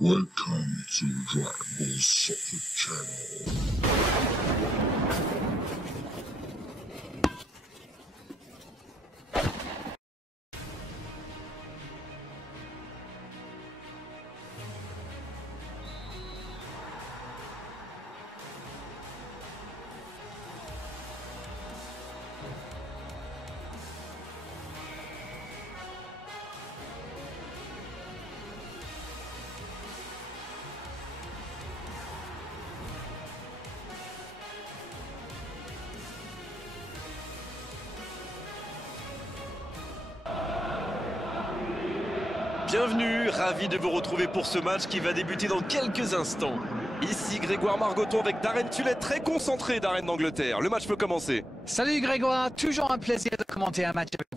Welcome to Dragon Ball Soccer Channel. Bienvenue, ravi de vous retrouver pour ce match qui va débuter dans quelques instants. Ici Grégoire Margoton avec Darren Tullet, très concentré Darren d'Angleterre. Le match peut commencer. Salut Grégoire, toujours un plaisir de commenter un match avec vous.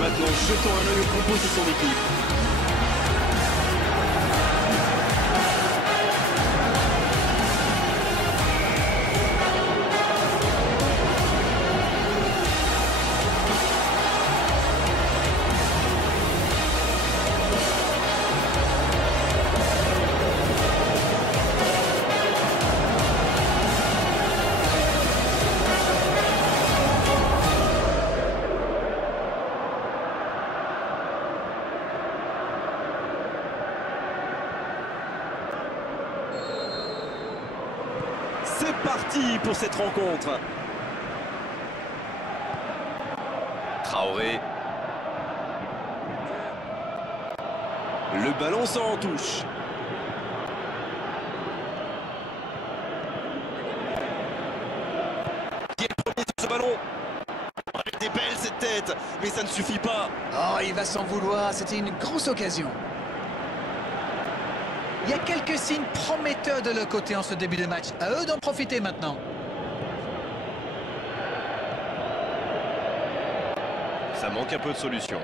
Maintenant, jetons un œil aux compositions d'équipe. C'est parti pour cette rencontre. Traoré. Le ballon sort en touche. Qui est le premier sur ce ballon? Elle était belle cette tête, mais ça ne suffit pas. Oh, il va s'en vouloir, c'était une grosse occasion. Il y a quelques signes prometteurs de leur côté en ce début de match. À eux d'en profiter maintenant. Ça manque un peu de solution.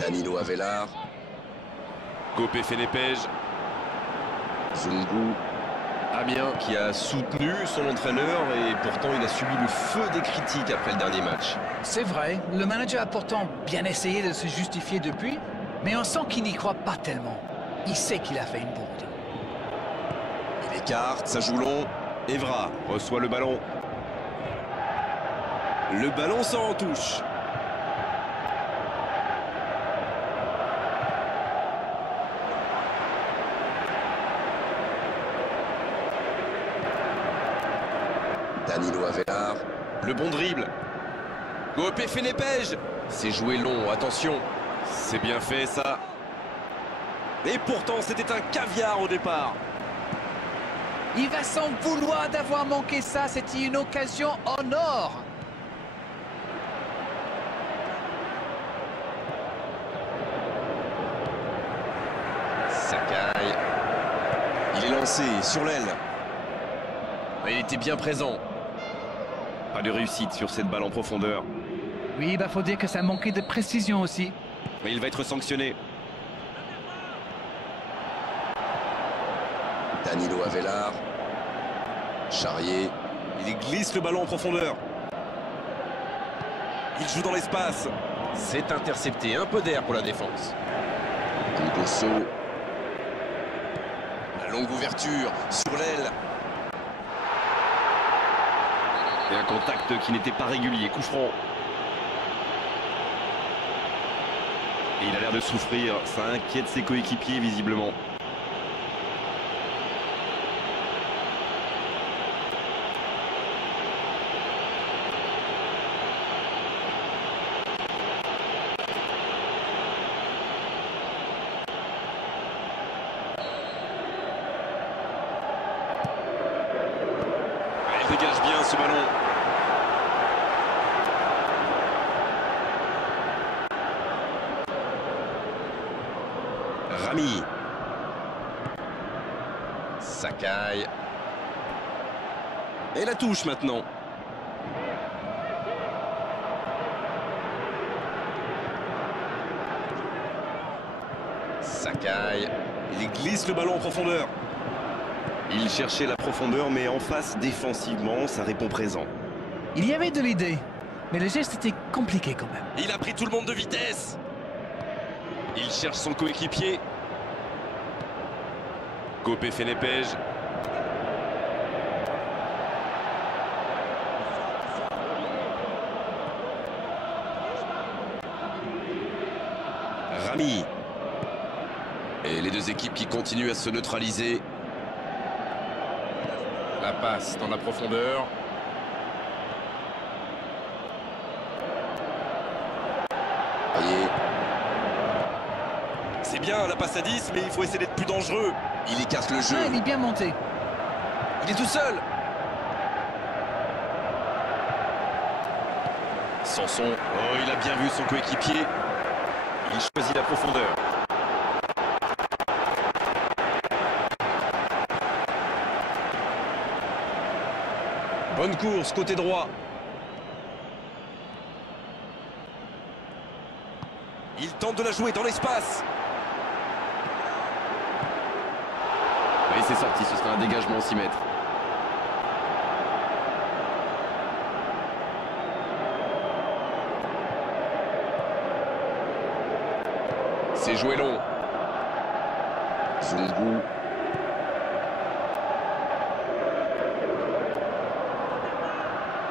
Danilo Avelar, Copé Fenepej. Zungu, Amiens qui a soutenu son entraîneur et pourtant il a subi le feu des critiques après le dernier match. C'est vrai, le manager a pourtant bien essayé de se justifier depuis, mais on sent qu'il n'y croit pas tellement. Il sait qu'il a fait une bourde. Il écarte, ça joue long. Evra reçoit le ballon. Le ballon sort en touche. Danilo Avelar, Le bon dribble. Copé Fenepej. C'est joué long, attention. C'est bien fait ça. Et pourtant c'était un caviar au départ. Il va s'en vouloir d'avoir manqué ça, c'était une occasion en or. Sakai. Il est lancé sur l'aile. Il était bien présent. Pas de réussite sur cette balle en profondeur. Oui, faut dire que ça manquait de précision aussi. Mais il va être sanctionné. Danilo Avelar, Charrier, Il glisse le ballon en profondeur. Il joue dans l'espace. C'est intercepté, un peu d'air pour la défense. Ngosso, La longue ouverture sur l'aile. Et un contact qui n'était pas régulier, coup franc. Et il a l'air de souffrir, ça inquiète ses coéquipiers visiblement. dégage bien ce ballon. Rami. Sakai. Et la touche maintenant. Sakai. Il glisse le ballon en profondeur. Il cherchait la profondeur, mais en face, défensivement, ça répond présent. Il y avait de l'idée, mais le geste était compliqué quand même. Il a pris tout le monde de vitesse. Il cherche son coéquipier. Kope Fenepej. Rami. Et les deux équipes qui continuent à se neutraliser. La passe dans la profondeur. Voyez, C'est bien la passe à 10, mais il faut essayer d'être plus dangereux. il écarte le jeu. Ah, il est bien monté. Il est tout seul. Sanson. Oh, il a bien vu son coéquipier. Il choisit la profondeur. Bonne course, côté droit. Il tente de la jouer dans l'espace. Oui, c'est sorti, ce sera un dégagement 6 mètres. C'est joué long. Zungu.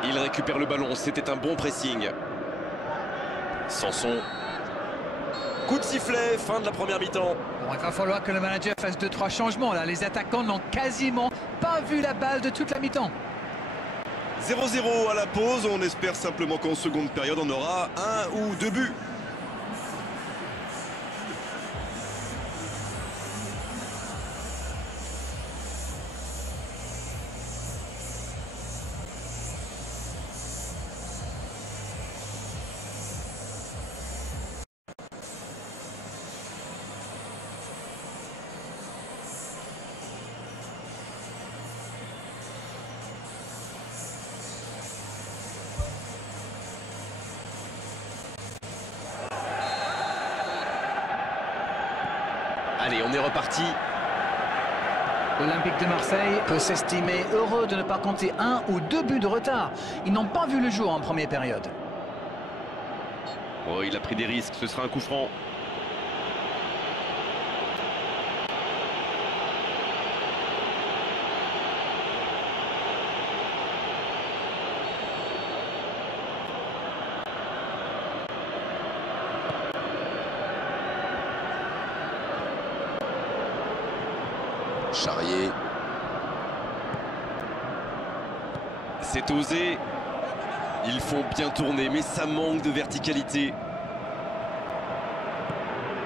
Il récupère le ballon, c'était un bon pressing. Sanson. Coup de sifflet, fin de la première mi-temps. Bon, il va falloir que le manager fasse 2-3 changements. Là, les attaquants n'ont quasiment pas vu la balle de toute la mi-temps. 0-0 à la pause, on espère simplement qu'en seconde période on aura 1 ou 2 buts. Allez, on est reparti. L'Olympique de Marseille peut s'estimer heureux de ne pas compter 1 ou 2 buts de retard. Ils n'ont pas vu le jour en première période. Oh, il a pris des risques, ce sera un coup franc. Charrier. C'est osé. Ils font bien tourner, mais ça manque de verticalité.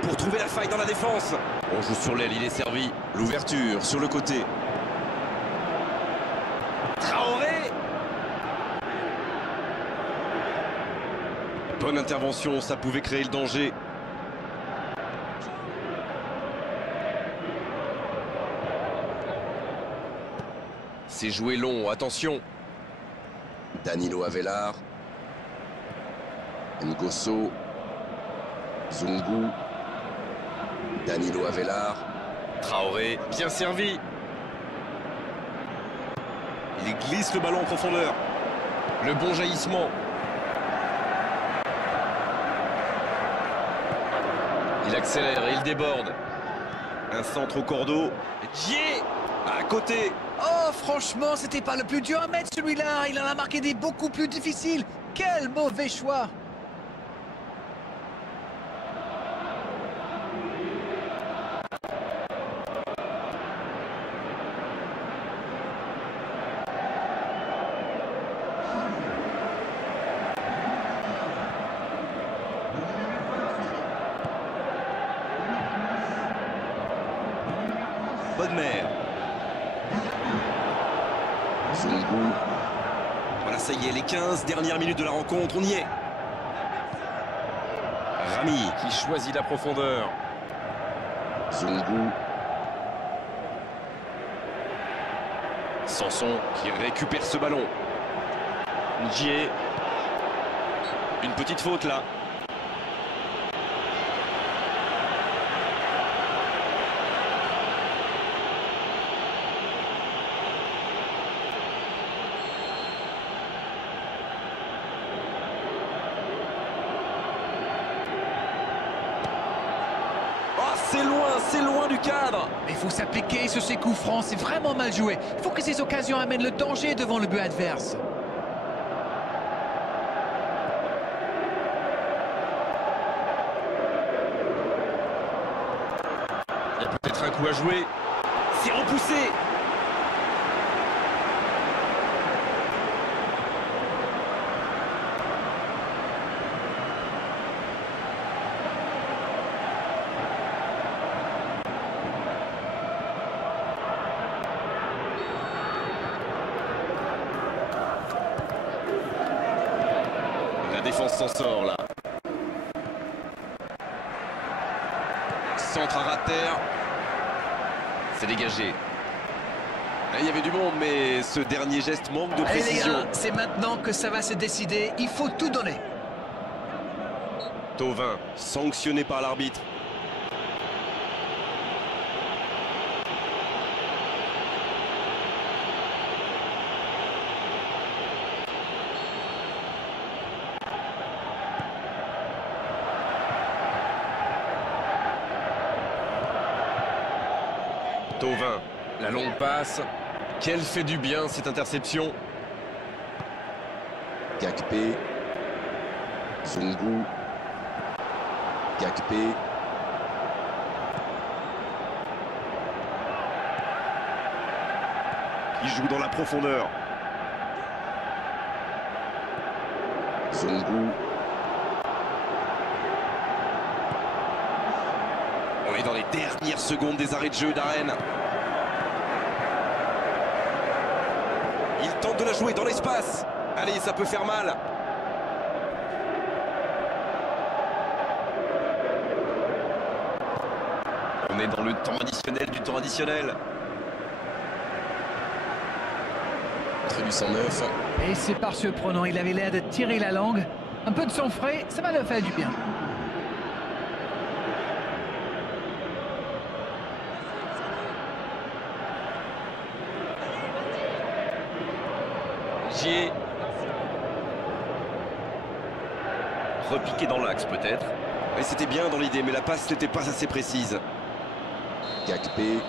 Pour trouver la faille dans la défense. On joue sur l'aile, il est servi. L'ouverture sur le côté. Traoré. Bonne intervention, ça pouvait créer le danger. C'est joué long, attention. Danilo Avelar. Ngosso. Zungu. Danilo Avelar. Traoré, bien servi. Il glisse le ballon en profondeur. Le bon jaillissement. Il accélère et il déborde. Un centre au cordeau. Dié à côté. Oh, franchement, c'était pas le plus dur à mettre celui-là. Il en a marqué des beaucoup plus difficiles. Quel mauvais choix. Bonne mère. Zungu. Voilà, ça y est, les 15 dernières minutes de la rencontre, on y est. Rami qui choisit la profondeur. Zungu. Sanson qui récupère ce ballon. Ndié. Une petite faute là. C'est loin du cadre. Mais il faut s'appliquer sur ces coups francs, c'est vraiment mal joué. Il faut que ces occasions amènent le danger devant le but adverse. Il y a peut-être un coup à jouer. C'est repoussé. La défense s'en sort là. Centre à ras de terre. C'est dégagé. Il y avait du monde, mais ce dernier geste manque de Allez les précision. gars, c'est maintenant que ça va se décider. Il faut tout donner. Thauvin, sanctionné par l'arbitre. Thauvin, la longue passe. Quelle fait du bien cette interception. Gakpé. Zungu. Gakpé. Qui joue dans la profondeur. Zungu. On est dans les dernières secondes des arrêts de jeu d'Arène. Il tente de la jouer dans l'espace. Allez, ça peut faire mal. On est dans le temps additionnel du temps additionnel. Entrée du 109. Et c'est par surprenant, il avait l'air de tirer la langue. Un peu de sang frais, ça va leur faire du bien. Gier. Repiqué dans l'axe peut-être. Et c'était bien dans l'idée, mais la passe n'était pas assez précise. Gakpé.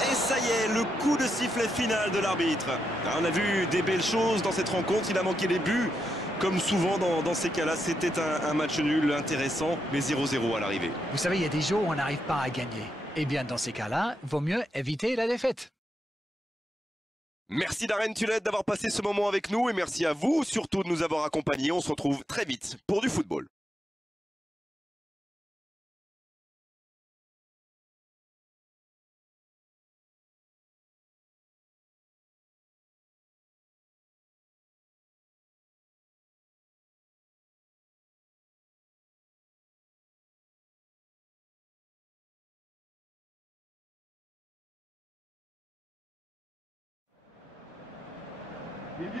Et ça y est, le coup de sifflet final de l'arbitre. On a vu des belles choses dans cette rencontre, il a manqué les buts. Comme souvent dans ces cas-là, c'était un match nul intéressant, mais 0-0 à l'arrivée. Vous savez, il y a des jours où on n'arrive pas à gagner. Eh bien, dans ces cas-là, vaut mieux éviter la défaite. Merci Darren Tulette d'avoir passé ce moment avec nous et merci à vous surtout de nous avoir accompagnés. On se retrouve très vite pour du football. Bienvenue